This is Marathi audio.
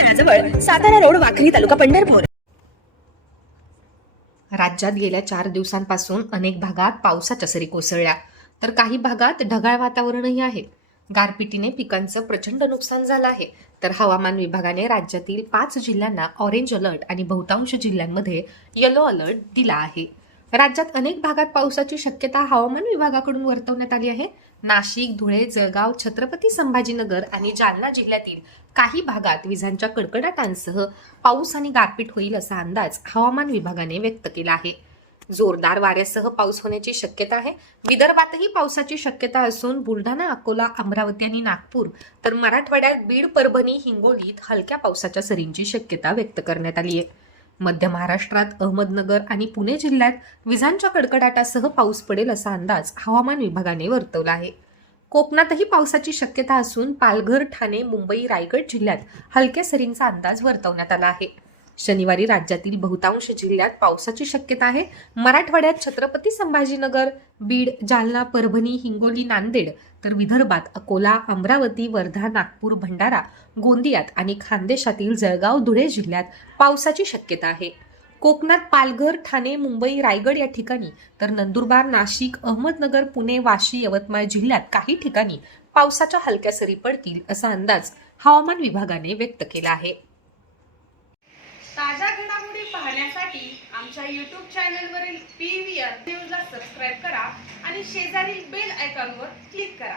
तळाजवळ सातारा रोड वाखरी तालुका पंढरपूर. राज्यात गेल्या चार दिवसांपासून अनेक भागात पावसाच्या सरी कोसळल्या. तर काही भागात ढगाळ वातावरणही आहे. गारपिटीने पिकांचं प्रचंड नुकसान झालं आहे. तर हवामान विभागाने राज्यातील पाच जिल्ह्यांना ऑरेंज अलर्ट आणि बहुतांश जिल्ह्यांमध्ये येलो अलर्ट दिला आहे. राज्यात अनेक भागात पावसाची शक्यता हवामान विभागाकडून वर्तवण्यात आली आहे. नाशिक धुळे जळगाव छत्रपती संभाजीनगर आणि जालना जिल्ह्यातील काही भागात विजांच्या कडकडाटांसह पाऊस आणि गारपीट होईल असा अंदाज हवामान विभागाने व्यक्त केला आहे. जोरदार वाऱ्यासह पाऊस होण्याची शक्यता आहे. विदर्भातही पावसाची शक्यता असून बुलढाणा अकोला अमरावती आणि नागपूर तर मराठवाड्यात बीड परभणी हिंगोलीत हलक्या पावसाच्या सरींची शक्यता व्यक्त करण्यात आली आहे. मध्य महाराष्ट्रात अहमदनगर आणि पुणे जिल्ह्यात विजांच्या कडकडाटासह पाऊस पडेल असा अंदाज हवामान विभागाने वर्तवला आहे. कोकणातही पावसाची शक्यता असून पालघर ठाणे मुंबई रायगड जिल्ह्यात हलक्या सरींचा अंदाज वर्तवण्यात आला आहे. शनिवारी राज्यातील बहुतांश जिल्ह्यात पावसाची शक्यता आहे. मराठवाड्यात छत्रपती संभाजीनगर बीड जालना परभणी हिंगोली नांदेड तर विदर्भात अकोला अमरावती वर्धा नागपूर भंडारा गोंदियात आणि खानदेशातील जळगाव धुळे जिल्ह्यात पावसाची शक्यता आहे. कोकणात पालघर ठाणे मुंबई रायगड या ठिकाणी तर नंदुरबार नाशिक अहमदनगर पुणे वाशी यवतमाळ जिल्ह्यात काही ठिकाणी पावसाच्या हलक्या सरी पडतील असा अंदाज हवामान विभागाने व्यक्त केला आहे. ताज्या घडामोडी पाहण्यासाठी आमच्या यूट्यूब चॅनलवरील पी व्ही आर न्यूजला सबस्क्राईब करा आणि शेजारील बेल आयकॉनवर क्लिक करा.